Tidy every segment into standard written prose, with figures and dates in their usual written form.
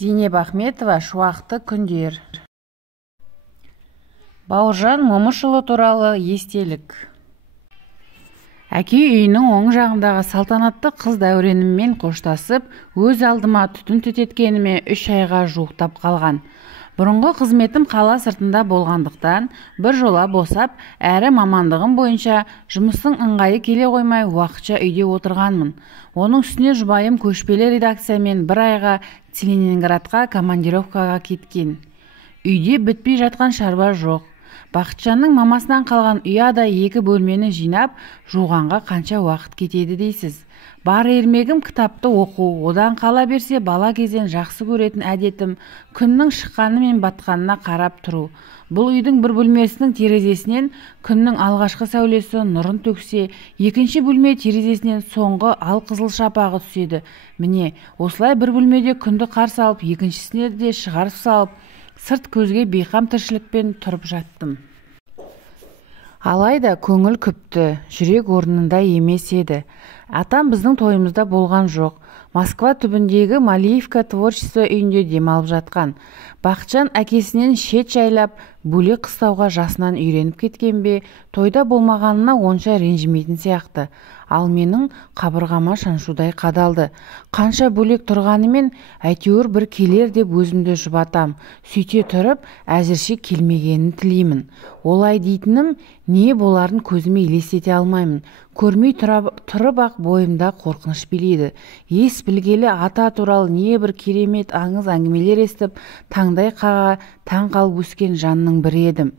Зейнеп Ахметова «Шуақты күндер». Бауыржан Момышұлы туралы естелік. Әке үйінің оң жағындағы салтанатты қыз дәуреніммен қоштасып, өз алдыма түтін түтеткеніме 3 айға жуықтап қалған. Бұрынғы қызметім қала сыртында болғандықтан, бір жола босап, әрі мамандығым бойынша жұмыстың ыңғайы келе қоймай уақытша үйде отырғанмын. Оның үстіне жұбайым көшпелі редакциямен 1 айға Целиноградқа командировкаға кеткен. Үйде бітпей жатқан шаруа жоқ. Бақытжанның мамасынан қалған ұяда 2 бөлмені жинап, жуғанға қанша уақыт кетеді дейсіз. Бар ермегім кітапты оқу, одан қала берсе бала кезден жақсы көретін әдетім күннің шыққаны мен батқанына қарап тұру. Бұл үйдің бір бөлмесінің терезесінен күннің алғашқы сәулесі нұрын төксе, екінші бөлме терезесінен соңғы алқызыл шапағы түседі. Міне, осылай бір бөлмеде күнді қарсы алып, екіншісіне де шығарып салып, сырт көзге бейқам тіршілікпен тұрып жаттым. Алайда көңіл күпті, жүрек орнында емес еді. Атам біздің тойымызда болған жоқ. Москва түбіндегі Малиевка творчество үйінде демалып жатқан. Бақытжан әкесінен шет жайлап, бөлек қыстауға жасынан үйреніп кеткен бе, тойда болмағанына онша ренжімейтін сияқты. Ал менің қабырғама шаншудай қадалды. Қанша бөлек тұрғанымен, әйтеуір бір келер деп өзімді жұбатам. Сөйте тұрып, әзірше келмегенін тілеймін. Олай дейтінім, не боларын көзіме елестете алмаймын. Көрмей тұрып-ақ бойымда қорқыныш билейді. Ес білгелі ата туралы не бір керемет аңыз әңгімелер естіп, таңдай қаға таң қалып өскен жанның бірі едім.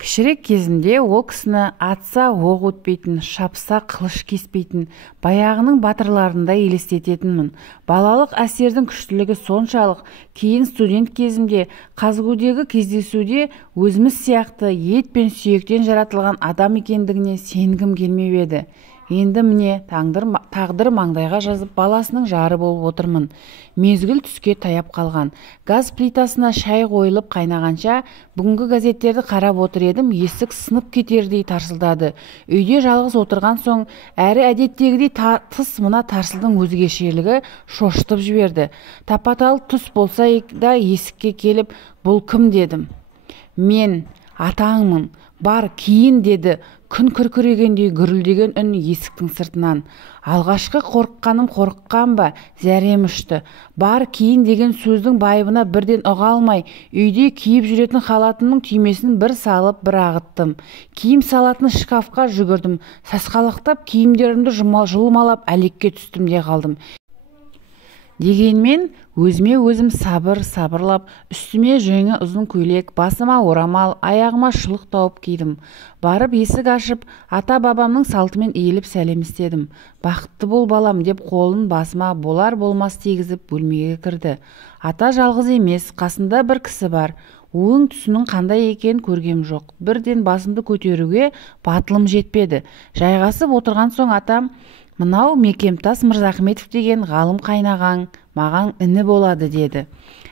Кішірек кезімде ол кісіні атса оқ өтпейтін, шапса қылыш кеспейтін, баяғының батырларында елестететінмін. Балалық әсердің күштілігі соншалық, кейін студент кезімде Қазгудегі кездесуде өзіміз сияқты ет пен сүйектен жаратылған адам екендігіне сенгім келмеп еді. Енді міне тағдыр маңдайға жазып баласының жары болып отырмын. Мезгіл түске таяп қалған. Газ плитасына шай қойылып қайнағанша, бүгінгі газеттерді қарап отыр едім, есік сынып кетердей тарсылдады. Үйде жалғыз отырған соң, әрі әдеттегідей тыс мына тарсылдың өзгешелігі шошытып жіберді. Тапатал тұс болса да есікке келіп, бұл кім дедім. Мен атаңмын, бар кейін деді. Күн күркірегендей гүрілдеген үн есіктің сыртынан. Алғашқы қорыққаным қорыққан ба, зәрем ұшты. Бар кейін деген сөздің байыбына бірден ұға алмай, үйде киіп жүретін халатымның түймесін бір салып, бір ағыттым. Киім салатын шкафқа жүгірдім. Сасқалақтап киімдерімді жұлмалап әлекке түстім де қалдым. Дегенмен өзіме өзім сабырлап, үстіме жеңі ұзын көйлек, басыма орамал, аяғыма шұлық тауып кидім. Барып есік ашып, ата-бабамның салтымен иіліп сәлем істедім. Бақытты бол балам деп қолын басыма болар-болмас тигізіп бөлмеге кірді. Ата жалғыз емес, қасында бір кісі бар. Өң түсінің қандай екен көргем жоқ. Бірден басымды көтеруге батылым жетпеді. Жайғасып отырған соң атам, мынау Мекемтас Мырзахметов деген ғалым қайнағаң маған іні болады деді.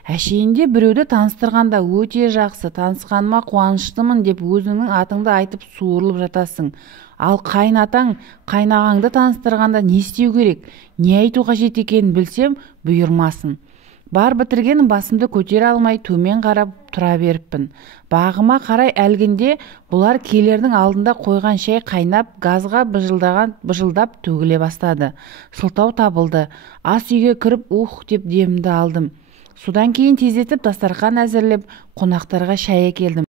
Әшейінде біреуді таныстырғанда өте жақсы, танысқаныма қуаныштымын деп өзіңнің атыңды айтып суырылып жатасың. Ал қайнағаңды таныстырғанда не істеу керек, не айту қажет екенін білсем, бұйырмасын. Бар бітірген басымды көтере алмай төмен қарап тұра беріппін. Бағыма қарай әлгінде бұлар келердің алдында қойған шай қайнап, газға быжылдап төгіле бастады. Сылтау табылды. Ас үйге кіріп деп демімді алдым. Содан кейін тездетіп дастархан әзірлеп, қонақтарға шай әкелдім.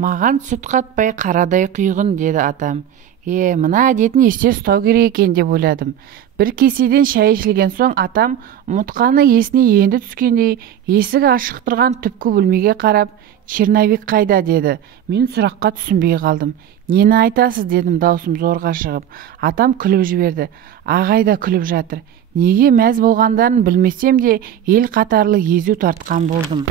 Маған сүт қатпай қарадай құйғын деді атам. Мына әдетін есте ұстау керек екен деп ойладым. Бір кеседен шай ішілген соң атам ұмытқаны есіне енді түскендей есігі ашық тұрған түпкі бөлмеге қарап, черновик қайда деді. Мен сұраққа түсінбей қалдым. Нені айтасыз дедім даусым зорға шығып. Атам күліп жіберді. Ағай да күліп жатыр. Неге мәз болғандарын білмесем де ел қатарлы езу тартқан болдым.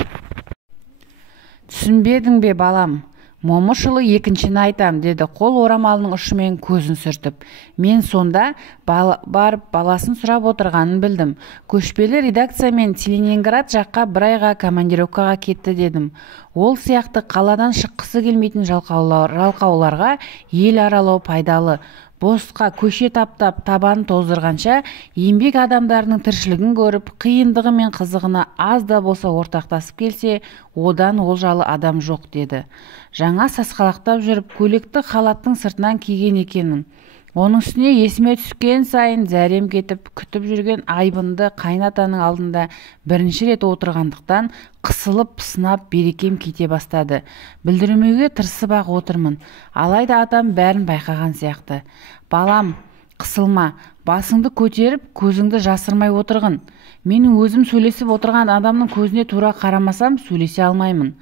Түсінбедің бе балам? Момышұлы екіншіні айтам, деді қол орамалының ұшымен көзін сүртіп. Мен сонда барып баласын сұрап отырғанын білдім. Көшпелі редакциямен Целиноград жаққа 1 айға командировкаға кетті дедім. Ол сияқты қаладан шыққысы келмейтін жалқауларға ел аралау пайдалы. босқа көше таптап табанын тоздырғанша еңбек адамдарының тіршілігін көріп, қиындығы мен қызығына аз да болса ортақтасып келсе, одан олжалы адам жоқ деді. Жаңа сасқалақтап жүріп, көйлекті халаттың сыртынан киген екенмін. Оның үстіне есіме түскен сайын зәрем кетіп, күтіп жүрген айбынды қайнатаның алдында бірінші рет отырғандықтан қысылып пысынап берекем кете бастады. Білдірмеуге тырысып-ақ отырмын. Алайда атам бәрін байқаған сияқты. Балам, қысылма, басыңды көтеріп, көзіңді жасырмай отырғын. Менің өзім сөйлесіп отырған адамның көзіне тура қарамасам, сөйлесе алмаймын.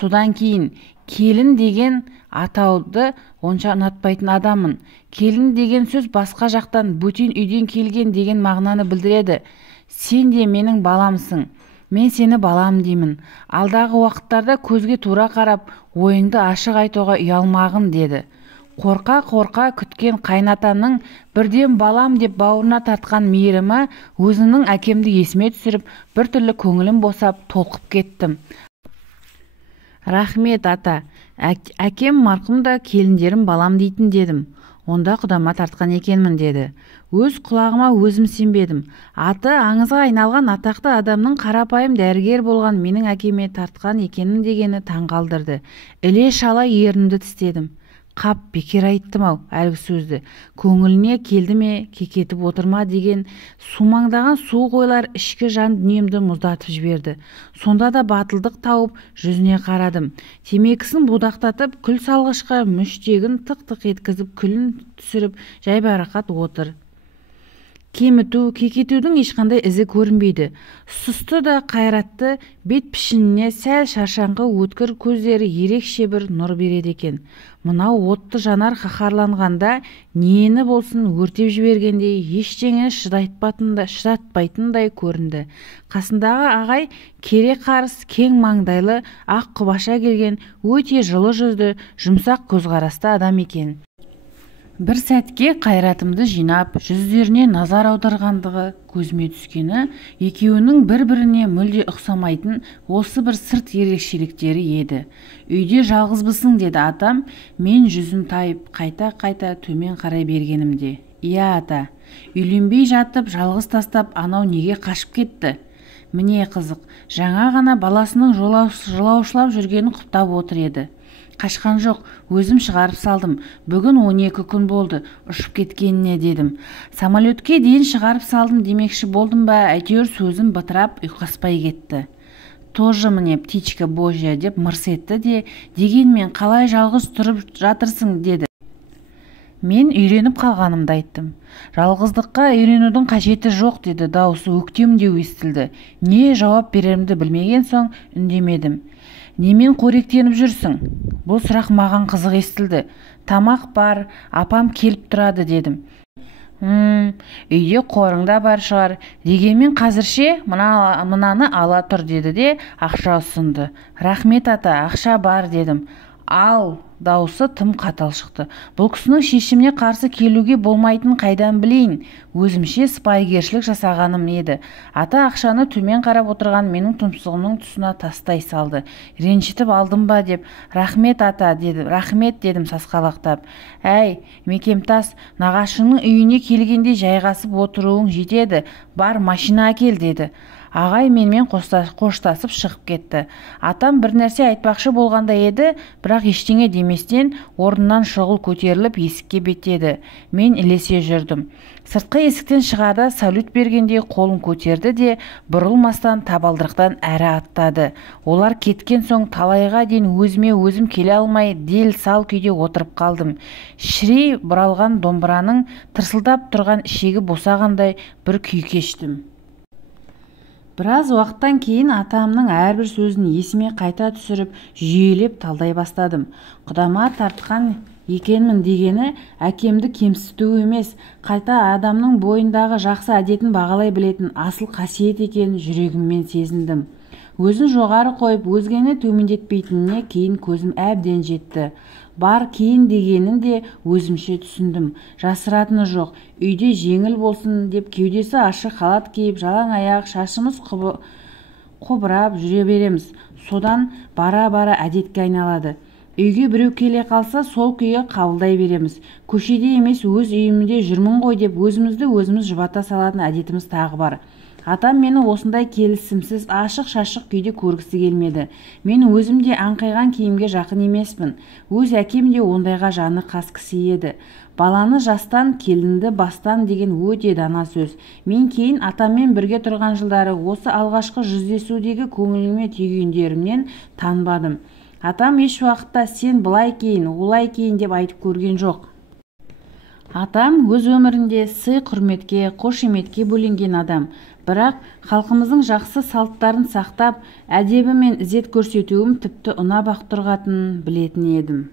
Содан кейін келін деген атауды онша ұнатпайтын адаммын. Келін деген сөз басқа жақтан, бөтен үйден келген деген мағынаны білдіреді. Сен де менің баламсың. Мен сені балам деймін. Алдағы уақыттарда көзге тура қарап, ойыңды ашық айтуға ұялмағын деді. Қорқа-қорқа күткен қайнатаның бірден балам деп бауырына тартқан мейірімі өзінің әкемді есіме түсіріп, біртүрлі көңілім босап, толқып кеттім. Рахмет, ата. Әкем марқұм да келіндерім балам дейтін дедім. Онда құдама тартқан екенмін деді. Өз құлағыма өзім сенбедім. Аты аңызға айналған атақты адамның қарапайым дәрігер болған менің әкеме тартқан екенмін дегені таңғалдырды. Іле-шала ерінімді тістедім. Қап, бекер айттым-ау әлгі сөзді. Көңіліне келді ме, кекетіп отырма деген сумаңдаған суық ойлар ішкі жан дүниемді мұздатып жіберді. Сонда да батылдық тауып жүзіне қарадым. Темекісін будақтатып, күл салғышқа мүштегін тық-тық еткізіп, күлін түсіріп, жайбарақат отыр. Кеміту, кекетудің ешқандай ізі көрінбейді. Сұсты да қайратты бет пішініне сәл шаршаңқы өткір көздері ерекше бір нұр береді екен. Мынау отты жанар қаһарланғанда нені болсын өртеп жібергендей ештеңені шыдатпайтындай көрінді. Қасындағы ағай кере қарыс, кең маңдайлы, ақ құбаша келген, өте жылы жүзді, жұмсақ көзқарасты адам екен. Бір сәтке қайратымды жинап, жүздеріне назар аударғандығы көзіме түскені, екеуінің бір-біріне мүлде ұқсамайтын осы бір сырт ерекшеліктері еді. Үйде жалғызбысың деді атам, мен жүзім тайып, қайта-қайта төмен қарай бергенімде. Иә ата, үйленбей жатып, жалғыз тастап, анау неге қашып кетті? Міне қызық, жаңа ғана баласының жылаушылап жүргенін құптап отыр еді. Қашқан жоқ, өзім шығарып салдым. Бүгін 12 күн болды, ұшып кеткеніне дедім. Самолетке дейін шығарып салдым демекші болдым ба, әйтеуір сөзім бытырап ұйқаспай кетті. Тоже мне птичка божья деп мырс етті де, дегенмен қалай жалғыз тұрып жатырсың деді. Мен үйреніп қалғанымды айттым. Жалғыздыққа үйренудің қажеті жоқ деді, дауысы өктемдеу естілді. Не жауап берерімді білмеген соң үндемедім. Немен қоректеніп жүрсің? Бұл сұрақ маған қызық естілді. Тамақ бар, апам келіп тұрады дедім. Үйде қорыңда бар шығар. Дегенмен қазірше мынаны ала тұр деді де ақша ұсынды. Рахмет ата, ақша бар дедім. Ал, дауысы тым қатал шықты. Бұл кісінің шешіміне қарсы келуге болмайтын қайдан білейін. Өзімше сыпайыгершілік жасағаным еді. Ата ақшаны төмен қарап отырған менің тұмсығымның тұсына тастай салды. Ренжітіп алдым ба деп, рахмет ата деді. Рахмет дедім сасқалақтап. Әй, мекемтас, нағашыңның үйіне келгенде жайғасып отыруың жетеді. Бар, машина әкел деді. Ағай менімен қоштасып шығып кетті. Атам бір нәрсе айтпақшы болғанда еді, бірақ ештеңе деместен орнынан шұғыл көтеріліп есікке беттеді. Мен ілесе жүрдім. Сыртқы есіктен шығарда салют бергендей қолын көтерді де бұрылмастан табалдырықтан әрі аттады. Олар кеткен соң талайға дейін өзіме өзім келе алмай дел сал күйде отырып қалдым. Шірей бұралған домбыраның тырсылдап тұрған ішегі босағандай бір күй кештім. Біраз уақыттан кейін атамның әрбір сөзін есіме қайта түсіріп, жүйелеп талдай бастадым. Құдама тартқан екенмін дегені әкемді кемсіту емес, қайта адамның бойындағы жақсы әдетін бағалай білетін асыл қасиет екенін жүрегіммен сезіндім. Өзін жоғары қойып, өзгені төмендетпейтініне кейін көзім әбден жетті. Бар кейін дегенін де өзімше түсіндім. Жасыратыны жоқ, үйде жеңіл болсын деп кеудесі ашық халат киіп, жалаң аяқ, шашымыз қобырап жүре береміз. Содан бара-бара әдетке айналады. Үйге біреу келе қалса сол күйі қабылдай береміз. Көшеде емес өз үйімде жүрмін ғой деп өзімізді өзіміз жұбата салатын әдетіміз тағы бар. Атам мені осындай келісімсіз ашық-шашық күйде көргісі келмеді. Мен өзім де аңқайған киімге жақын емеспін. Өз әкем де ондайға жаны қас кісі еді. Баланы жастан, келінді бастан деген өте дана сөз. Мен кейін атаммен бірге тұрған жылдары осы алғашқы жүздесудегі көңіліме түйгендерімнен танбадым. Атам еш уақытта сен былай кейін, олай кейін деп айтып көрген жоқ. Атам өз өмірінде сый-құрметке, қошеметке бөленген адам. Бірақ халқымыздың жақсы салттарын сақтап, әдебі мен ізет көрсетуім тіпті ұнап ақ тұрғанын білетін едім.